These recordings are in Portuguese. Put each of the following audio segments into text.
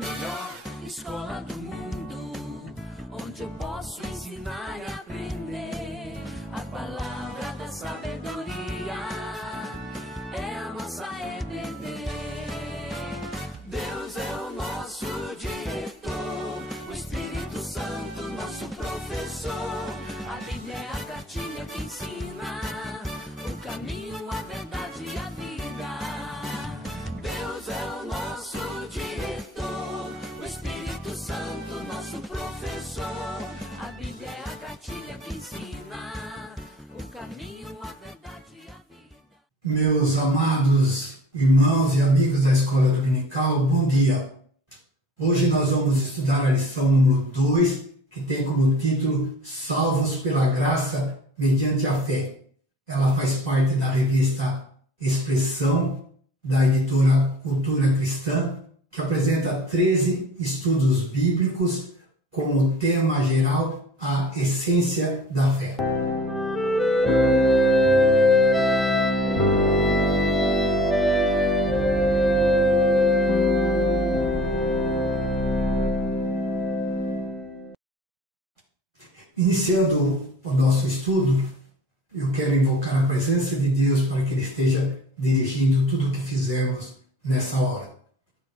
melhor escola do mundo, onde eu posso ensinar e aprender. A palavra da sabedoria é a nossa EBD. Deus é o nosso diretor, o Espírito Santo nosso professor. A Bíblia é a cartilha que ensina o caminho, a verdade e a vida. Deus é o nosso diretor, o Espírito Santo nosso professor. A Bíblia é a cartilha que ensina o caminho, a verdade e a vida. Meus amados irmãos e amigos da Escola Dominical, bom dia. Hoje nós vamos estudar a lição número 2, que tem como título Salvos pela Graça mediante a Fé. Ela faz parte da revista Expressão, da editora Cultura Cristã, que apresenta 13 estudos bíblicos com o tema geral A Essência da Fé. Iniciando o nosso estudo, eu quero invocar a presença de Deus para que Ele esteja dirigindo tudo o que fizermos nessa hora.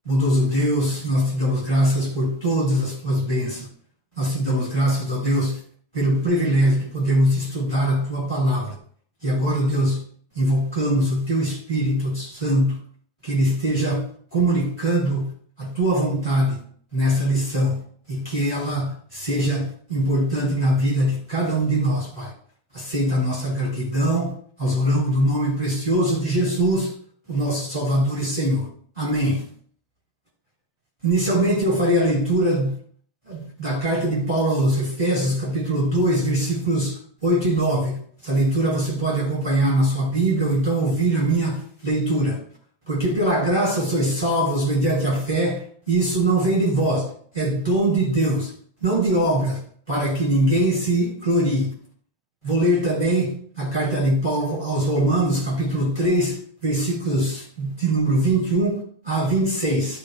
Bondoso Deus, nós te damos graças por todas as tuas bênçãos. Nós te damos graças, ó Deus, pelo privilégio de podermos estudar a tua palavra. E agora, Deus, invocamos o teu Espírito Santo, que Ele esteja comunicando a tua vontade nessa lição e que ela seja importante na vida de cada um de nós, Pai. Aceita a nossa gratidão, nós oramos no nome precioso de Jesus, o nosso Salvador e Senhor. Amém. Inicialmente eu farei a leitura da carta de Paulo aos Efésios, capítulo 2, versículos 8 e 9. Essa leitura você pode acompanhar na sua Bíblia ou então ouvir a minha leitura. Porque pela graça sois salvos mediante a fé, e isso não vem de vós, é dom de Deus, não de obras, para que ninguém se glorie. Vou ler também a carta de Paulo aos Romanos, capítulo 3, versículos de número 21 a 26.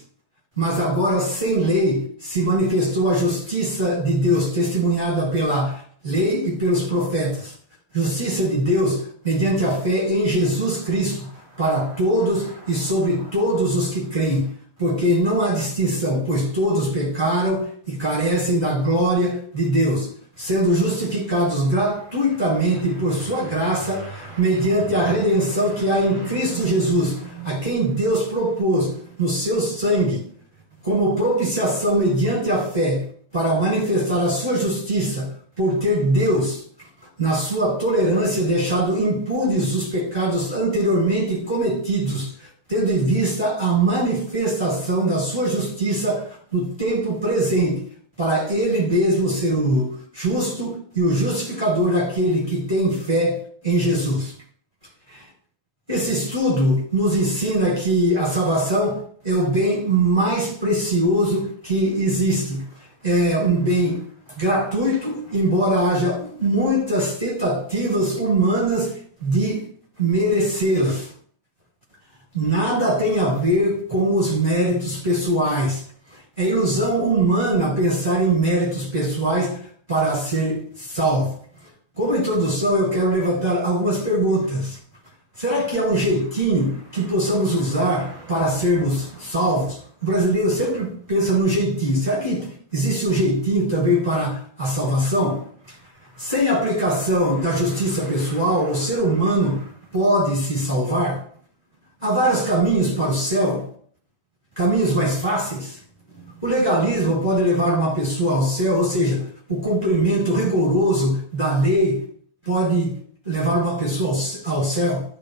Mas agora, sem lei, se manifestou a justiça de Deus, testemunhada pela lei e pelos profetas. Justiça de Deus mediante a fé em Jesus Cristo, para todos e sobre todos os que creem, porque não há distinção, pois todos pecaram e carecem da glória de Deus, sendo justificados gratuitamente por sua graça, mediante a redenção que há em Cristo Jesus, a quem Deus propôs no seu sangue, como propiciação mediante a fé, para manifestar a sua justiça, por ter Deus, na sua tolerância, deixado impunes os pecados anteriormente cometidos, tendo em vista a manifestação da sua justiça no tempo presente, para ele mesmo ser o justo e o justificador daquele que tem fé em Jesus. Esse estudo nos ensina que a salvação é o bem mais precioso que existe. É um bem gratuito, embora haja muitas tentativas humanas de merecê-la. Nada tem a ver com os méritos pessoais. É ilusão humana pensar em méritos pessoais para ser salvo. Como introdução, eu quero levantar algumas perguntas. Será que há um jeitinho que possamos usar para sermos salvos? O brasileiro sempre pensa no jeitinho. Será que existe um jeitinho também para a salvação? Sem a aplicação da justiça pessoal, o ser humano pode se salvar? Há vários caminhos para o céu, caminhos mais fáceis. O legalismo pode levar uma pessoa ao céu, ou seja, o cumprimento rigoroso da lei pode levar uma pessoa ao céu.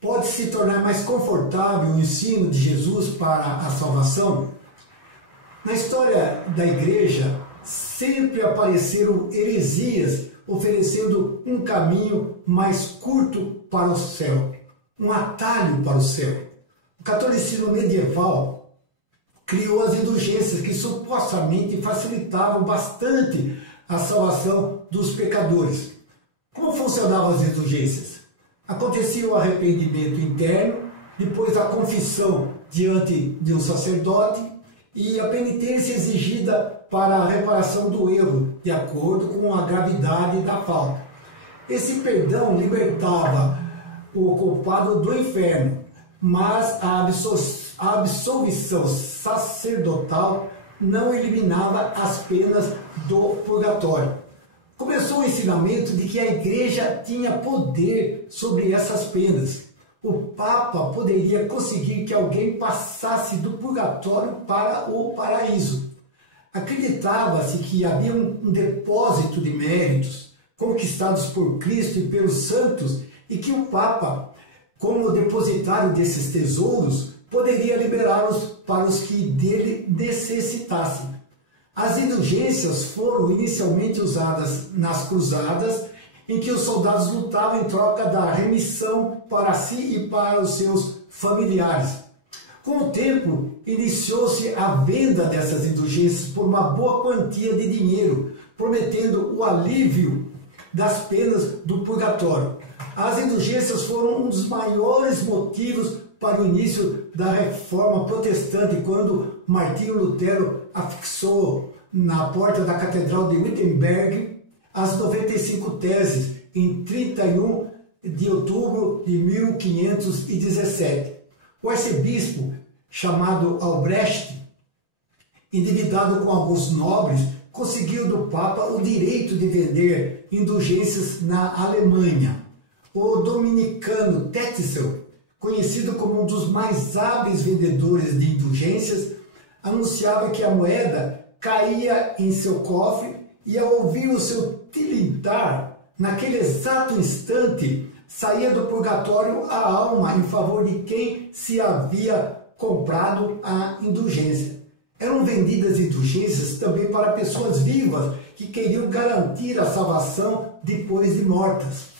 Pode se tornar mais confortável o ensino de Jesus para a salvação? Na história da igreja, sempre apareceram heresias oferecendo um caminho mais curto para o céu, um atalho para o céu. O catolicismo medieval criou as indulgências que supostamente facilitavam bastante a salvação dos pecadores. Como funcionavam as indulgências? Acontecia o arrependimento interno, depois a confissão diante de um sacerdote e a penitência exigida para a reparação do erro, de acordo com a gravidade da falta. Esse perdão libertava o culpado do inferno, mas a absolvição sacerdotal não eliminava as penas do purgatório. Começou o ensinamento de que a igreja tinha poder sobre essas penas. O Papa poderia conseguir que alguém passasse do purgatório para o paraíso. Acreditava-se que havia um depósito de méritos conquistados por Cristo e pelos santos e que o Papa, como depositário desses tesouros, poderia liberá-los para os que dele necessitassem. As indulgências foram inicialmente usadas nas cruzadas, em que os soldados lutavam em troca da remissão para si e para os seus familiares. Com o tempo, iniciou-se a venda dessas indulgências por uma boa quantia de dinheiro, prometendo o alívio das penas do purgatório. As indulgências foram um dos maiores motivos para o início da Reforma Protestante, quando Martinho Lutero afixou na porta da Catedral de Wittenberg as 95 teses em 31 de outubro de 1517. O arcebispo, chamado Albrecht, endividado com alguns nobres, conseguiu do Papa o direito de vender indulgências na Alemanha. O dominicano Tetzel, conhecido como um dos mais hábeis vendedores de indulgências, anunciava que a moeda caía em seu cofre e, ao ouvir o seu tilintar, naquele exato instante, saía do purgatório a alma em favor de quem se havia comprado a indulgência. Eram vendidas indulgências também para pessoas vivas que queriam garantir a salvação depois de mortas.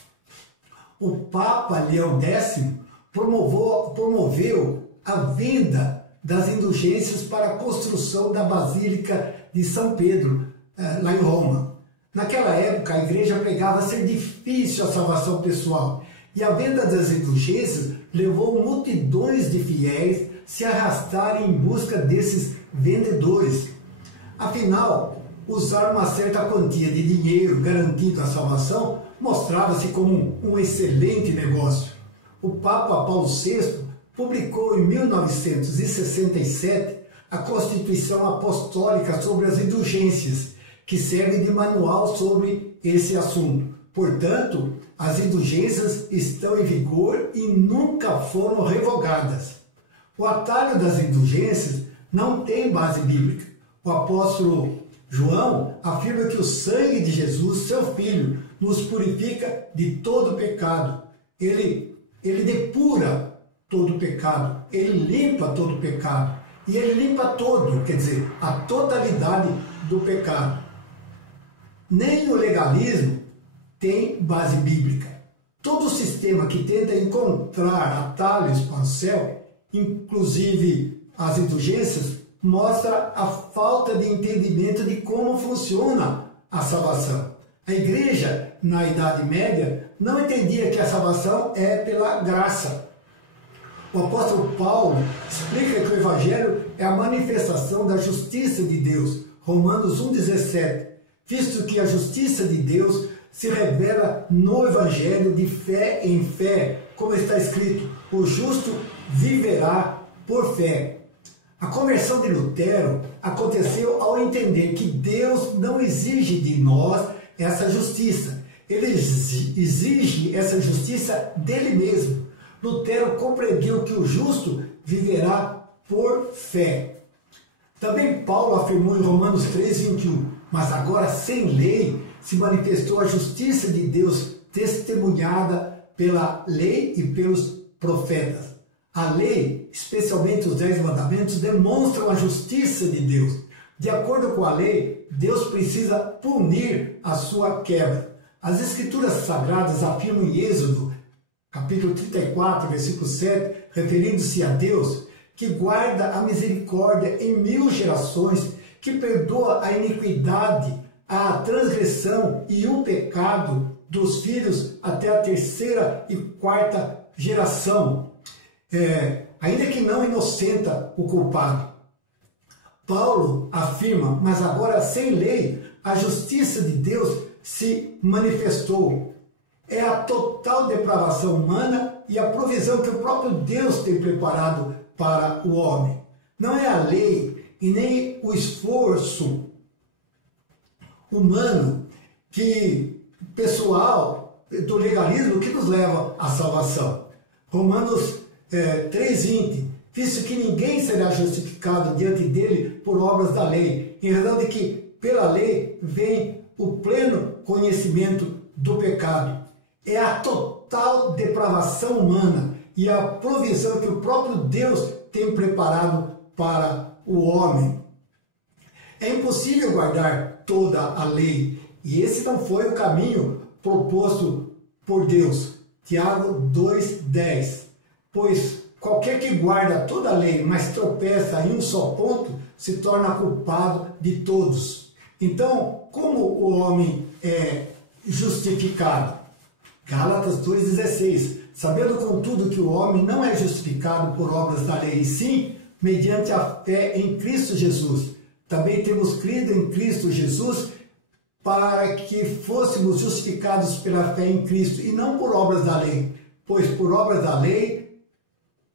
O Papa Leão X promoveu a venda das indulgências para a construção da Basílica de São Pedro, lá em Roma. Naquela época, a igreja pregava ser difícil a salvação pessoal, e a venda das indulgências levou multidões de fiéis se arrastarem em busca desses vendedores. Afinal, usar uma certa quantia de dinheiro garantindo a salvação mostrava-se como um excelente negócio. O Papa Paulo VI publicou em 1967 a Constituição Apostólica sobre as Indulgências, que serve de manual sobre esse assunto. Portanto, as indulgências estão em vigor e nunca foram revogadas. O atalho das indulgências não tem base bíblica. O apóstolo João afirma que o sangue de Jesus, seu Filho, nos purifica de todo pecado. Ele depura todo pecado, ele limpa todo pecado. E ele limpa todo, quer dizer, a totalidade do pecado. Nem o legalismo tem base bíblica. Todo sistema que tenta encontrar atalhos para o céu, inclusive as indulgências, mostra a falta de entendimento de como funciona a salvação. A igreja, na Idade Média, não entendia que a salvação é pela graça. O apóstolo Paulo explica que o Evangelho é a manifestação da justiça de Deus, Romanos 1,17, visto que a justiça de Deus se revela no Evangelho de fé em fé, como está escrito, o justo viverá por fé. A conversão de Lutero aconteceu ao entender que Deus não exige de nós essa justiça, ele exige essa justiça dele mesmo. Lutero compreendeu que o justo viverá por fé. Também Paulo afirmou em Romanos 3,21, mas agora sem lei se manifestou a justiça de Deus testemunhada pela lei e pelos profetas. A lei, especialmente os 10 mandamentos, demonstram a justiça de Deus. De acordo com a lei, Deus precisa punir a sua quebra. As Escrituras Sagradas afirmam em Êxodo, capítulo 34, versículo 7, referindo-se a Deus, que guarda a misericórdia em 1000 gerações, que perdoa a iniquidade, a transgressão e o pecado dos filhos até a 3ª e 4ª geração. ainda que não inocenta o culpado. Paulo afirma, mas agora sem lei, a justiça de Deus se manifestou. É a total depravação humana e a provisão que o próprio Deus tem preparado para o homem. Não é a lei e nem o esforço humano pessoal do legalismo que nos leva à salvação. Romanos 3:20, visto que ninguém será justificado diante dele por obras da lei, em razão de que pela lei vem o pleno conhecimento do pecado. É a total depravação humana e a provisão que o próprio Deus tem preparado para o homem. É impossível guardar toda a lei, e esse não foi o caminho proposto por Deus. Tiago 2:10, pois qualquer que guarda toda a lei, mas tropeça em um só ponto, se torna culpado de todos. Então, como o homem é justificado? Gálatas 2:16, sabendo contudo que o homem não é justificado por obras da lei, e sim mediante a fé em Cristo Jesus. Também temos crido em Cristo Jesus para que fôssemos justificados pela fé em Cristo e não por obras da lei, pois por obras da lei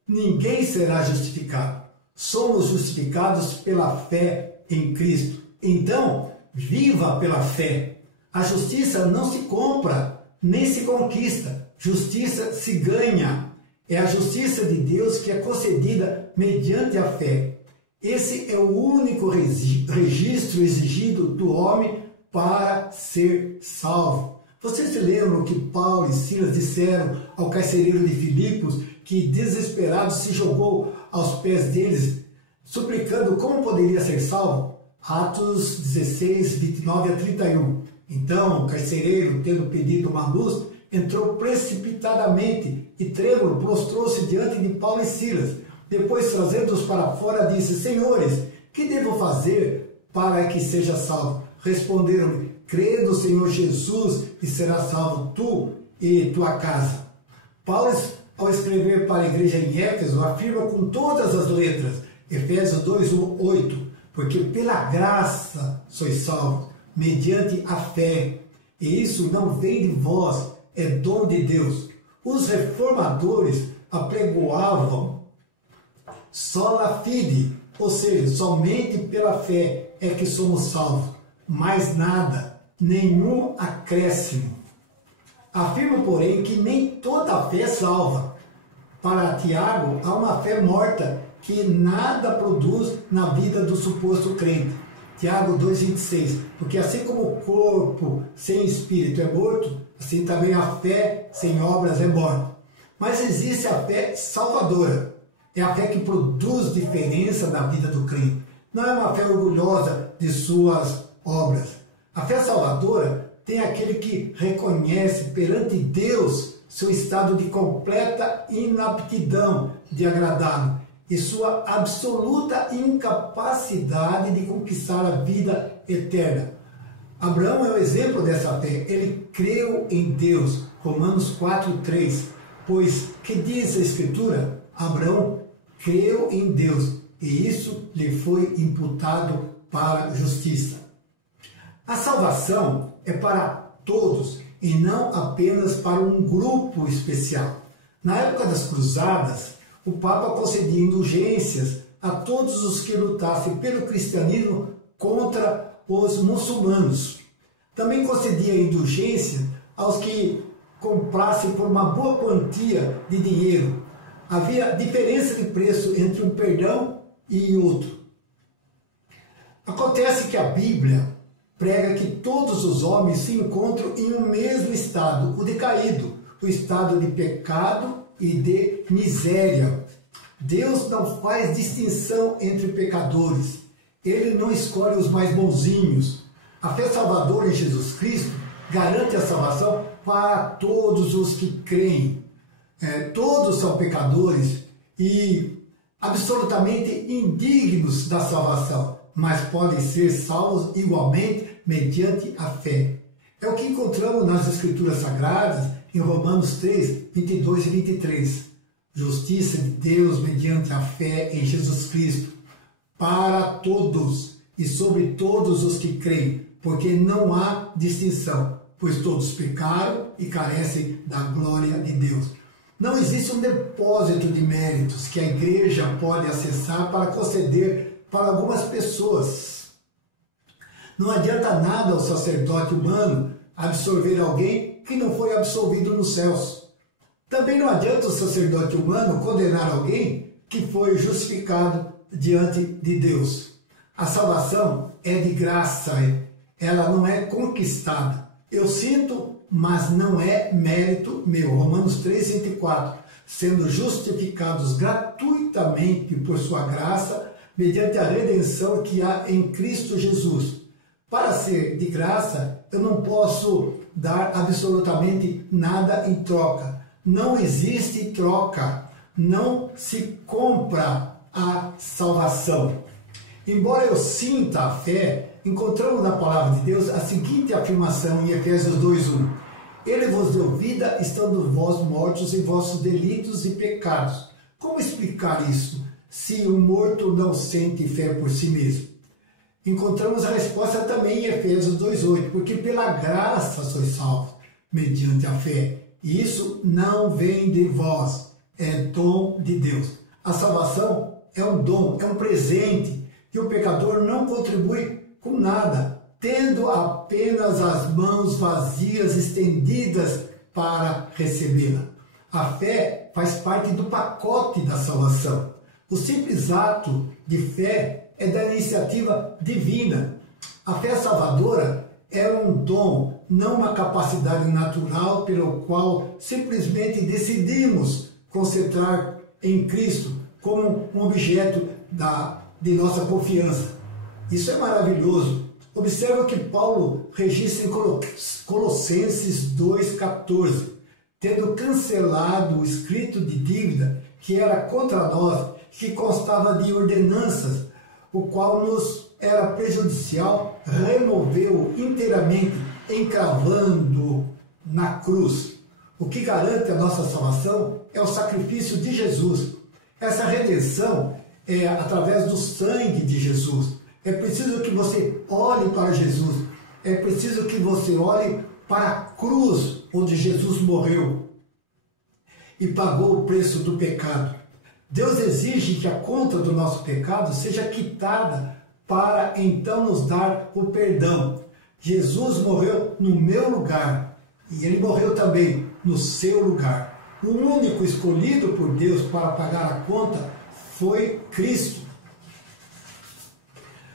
ninguém será justificado. Somos justificados pela fé em Cristo. Então, viva pela fé. A justiça não se compra, nem se conquista. Justiça se ganha. É a justiça de Deus que é concedida mediante a fé. Esse é o único registro exigido do homem para ser salvo. Vocês se lembram que Paulo e Silas disseram ao carcereiro de Filipos que, desesperado, se jogou aos pés deles, suplicando como poderia ser salvo? Atos 16, 29 a 31. Então, o carcereiro, tendo pedido uma luz, entrou precipitadamente e, trêmulo, prostrou-se diante de Paulo e Silas. Depois, trazendo-os para fora, disse: Senhores, que devo fazer para que seja salvo? Responderam-lhe: crê no Senhor Jesus e serás salvo tu e tua casa. Paulo, ao escrever para a igreja em Éfeso, afirma com todas as letras, Efésios 2:8, porque pela graça sois salvos, mediante a fé, e isso não vem de vós, é dom de Deus. Os reformadores apregoavam sola fide, ou seja, somente pela fé é que somos salvos, mais nada, nenhum acréscimo. Afirma, porém, que nem toda a fé salva. Para Tiago, há uma fé morta que nada produz na vida do suposto crente. Tiago 2,26, porque assim como o corpo sem espírito é morto, assim também a fé sem obras é morta. Mas existe a fé salvadora. É a fé que produz diferença na vida do crente. Não é uma fé orgulhosa de suas obras. A fé salvadora tem aquele que reconhece perante Deus seu estado de completa inaptidão de agradá-lo e sua absoluta incapacidade de conquistar a vida eterna. Abraão é o exemplo dessa fé. Ele creu em Deus. Romanos 4:3. Pois que diz a Escritura? Abraão creu em Deus e isso lhe foi imputado para a justiça. A salvação é para todos e não apenas para um grupo especial. Na época das cruzadas, o Papa concedia indulgências a todos os que lutassem pelo cristianismo contra os muçulmanos. Também concedia indulgência aos que comprassem por uma boa quantia de dinheiro. Havia diferença de preço entre um perdão e outro. Acontece que a Bíblia prega que todos os homens se encontram em um mesmo estado, o decaído, o estado de pecado e de miséria. Deus não faz distinção entre pecadores. Ele não escolhe os mais bonzinhos. A fé salvadora em Jesus Cristo garante a salvação para todos os que creem. Todos são pecadores e absolutamente indignos da salvação, mas podem ser salvos igualmente mediante a fé. É o que encontramos nas Escrituras Sagradas, em Romanos 3, 22 e 23. justiça de Deus mediante a fé em Jesus Cristo, para todos e sobre todos os que creem, porque não há distinção, pois todos pecaram e carecem da glória de Deus. Não existe um depósito de méritos que a igreja pode acessar para conceder para algumas pessoas. Não adianta nada ao sacerdote humano absorver alguém que não foi absolvido nos céus. Também não adianta o sacerdote humano condenar alguém que foi justificado diante de Deus. A salvação é de graça, ela não é conquistada. Eu sinto, mas não é mérito meu. Romanos 3:24. Sendo justificados gratuitamente por sua graça, mediante a redenção que há em Cristo Jesus. Para ser de graça, eu não posso dar absolutamente nada em troca. Não existe troca. Não se compra a salvação. Embora eu sinta a fé, encontramos na palavra de Deus a seguinte afirmação em Efésios 2:1. Ele vos deu vida, estando vós mortos em vossos delitos e pecados. Como explicar isso, se o morto não sente fé por si mesmo? Encontramos a resposta também em Efésios 2:8, porque pela graça sois salvos, mediante a fé. E isso não vem de vós, é dom de Deus. A salvação é um dom, é um presente, que o pecador não contribui com nada, tendo apenas as mãos vazias estendidas para recebê-la. A fé faz parte do pacote da salvação. O simples ato de fé é da iniciativa divina. A fé salvadora é um dom, não uma capacidade natural pelo qual simplesmente decidimos concentrar em Cristo como um objeto de nossa confiança. Isso é maravilhoso. Observa o que Paulo registra em Colossenses 2,14. Tendo cancelado o escrito de dívida que era contra nós, que constava de ordenanças, o qual nos era prejudicial, removeu inteiramente, encravando na cruz. O que garante a nossa salvação é o sacrifício de Jesus. Essa redenção é através do sangue de Jesus. É preciso que você olhe para Jesus. É preciso que você olhe para a cruz onde Jesus morreu e pagou o preço do pecado. Deus exige que a conta do nosso pecado seja quitada para então nos dar o perdão. Jesus morreu no meu lugar e ele morreu também no seu lugar. O único escolhido por Deus para pagar a conta foi Cristo.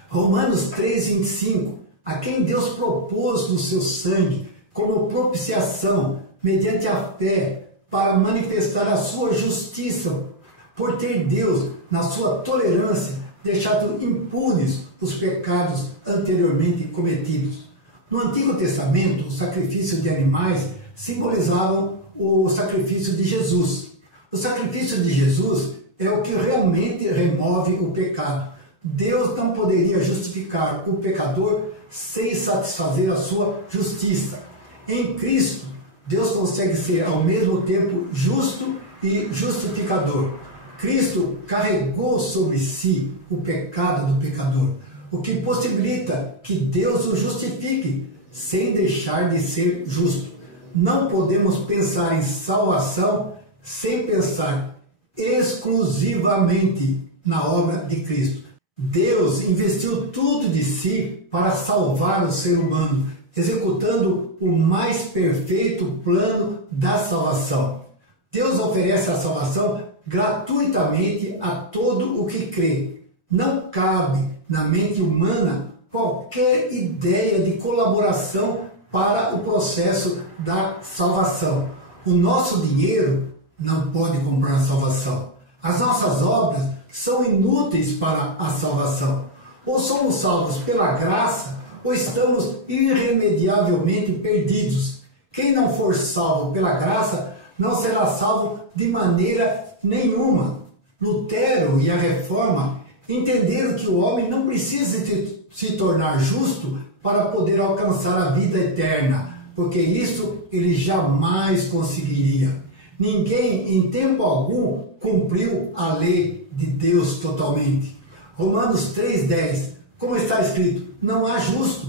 Romanos 3,25, a quem Deus propôs no seu sangue como propiciação, mediante a fé, para manifestar a sua justiça, por ter Deus, na sua tolerância, deixado impunes os pecados anteriormente cometidos. No Antigo Testamento, o sacrifício de animais simbolizavam o sacrifício de Jesus. O sacrifício de Jesus é o que realmente remove o pecado. Deus não poderia justificar o pecador sem satisfazer a sua justiça. Em Cristo, Deus consegue ser ao mesmo tempo justo e justificador. Cristo carregou sobre si o pecado do pecador, o que possibilita que Deus o justifique sem deixar de ser justo. Não podemos pensar em salvação sem pensar exclusivamente na obra de Cristo. Deus investiu tudo de si para salvar o ser humano, executando o mais perfeito plano da salvação. Deus oferece a salvação gratuitamente a todo o que crê. Não cabe na mente humana qualquer ideia de colaboração para o processo da salvação. O nosso dinheiro não pode comprar a salvação. As nossas obras são inúteis para a salvação. Ou somos salvos pela graça, ou estamos irremediavelmente perdidos. Quem não for salvo pela graça, não será salvo de maneira nenhuma. Lutero e a Reforma entenderam que o homem não precisa se tornar justo para poder alcançar a vida eterna, porque isso ele jamais conseguiria. Ninguém, em tempo algum, cumpriu a lei de Deus totalmente. Romanos 3,10, como está escrito, não há justo,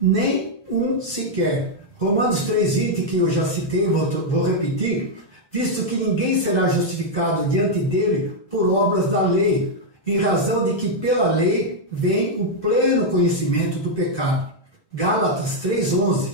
nem um sequer. Romanos 3,20, que eu já citei, vou repetir, visto que ninguém será justificado diante dele por obras da lei, em razão de que pela lei vem o pleno conhecimento do pecado. Gálatas 3,11,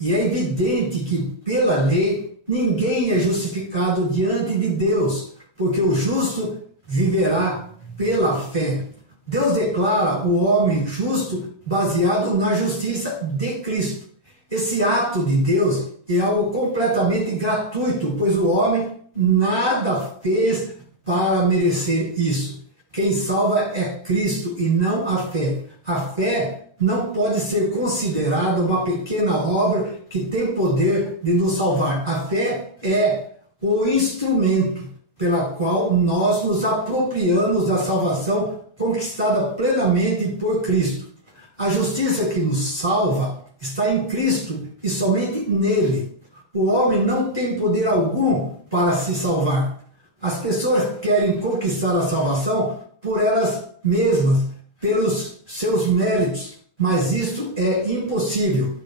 e é evidente que pela lei ninguém é justificado diante de Deus, porque o justo viverá pela fé. Deus declara o homem justo baseado na justiça de Cristo. Esse ato de Deus é algo completamente gratuito, pois o homem nada fez para merecer isso. Quem salva é Cristo e não a fé. A fé não pode ser considerada uma pequena obra que tem poder de nos salvar. A fé é o instrumento pela qual nós nos apropriamos da salvação conquistada plenamente por Cristo. A justiça que nos salva está em Cristo e somente nele. O homem não tem poder algum para se salvar. As pessoas querem conquistar a salvação por elas mesmas, pelos seus méritos, mas isto é impossível.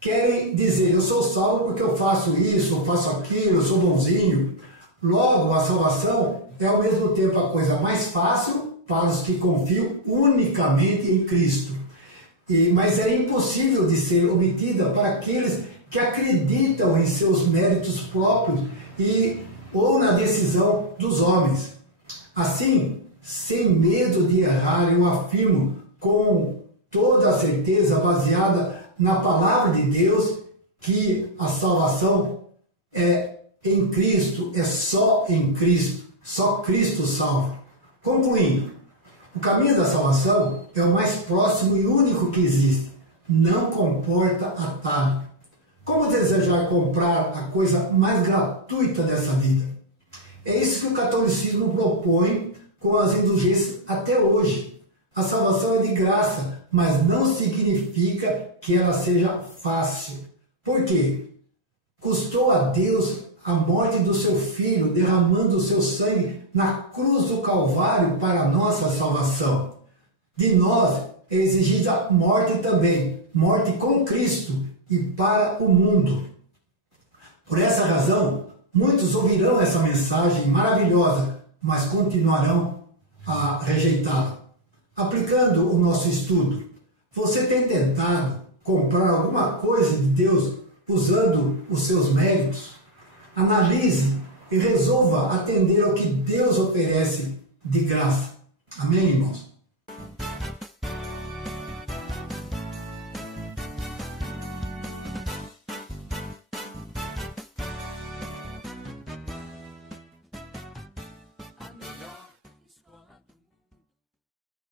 Querem dizer, eu sou salvo porque eu faço isso, eu faço aquilo, eu sou bonzinho. Logo, a salvação é ao mesmo tempo a coisa mais fácil para os que confiam unicamente em Cristo. Mas é impossível de ser obtida para aqueles que acreditam em seus méritos próprios ou na decisão dos homens. Assim, sem medo de errar, eu afirmo com toda a certeza, baseada na palavra de Deus, que a salvação é em Cristo, é só em Cristo, só Cristo salva. Concluindo, o caminho da salvação é o mais próximo e único que existe. Não comporta atalho. Como desejar comprar a coisa mais gratuita dessa vida? É isso que o catolicismo propõe com as indulgências até hoje. A salvação é de graça, mas não significa que ela seja fácil. Por quê? Custou a Deus a morte do seu Filho, derramando o seu sangue na cruz do Calvário para a nossa salvação. De nós é exigida morte também, morte com Cristo e para o mundo. Por essa razão, muitos ouvirão essa mensagem maravilhosa, mas continuarão a rejeitá-la. Aplicando o nosso estudo, você tem tentado comprar alguma coisa de Deus usando os seus méritos? Analise e resolva atender ao que Deus oferece de graça. Amém, irmãos?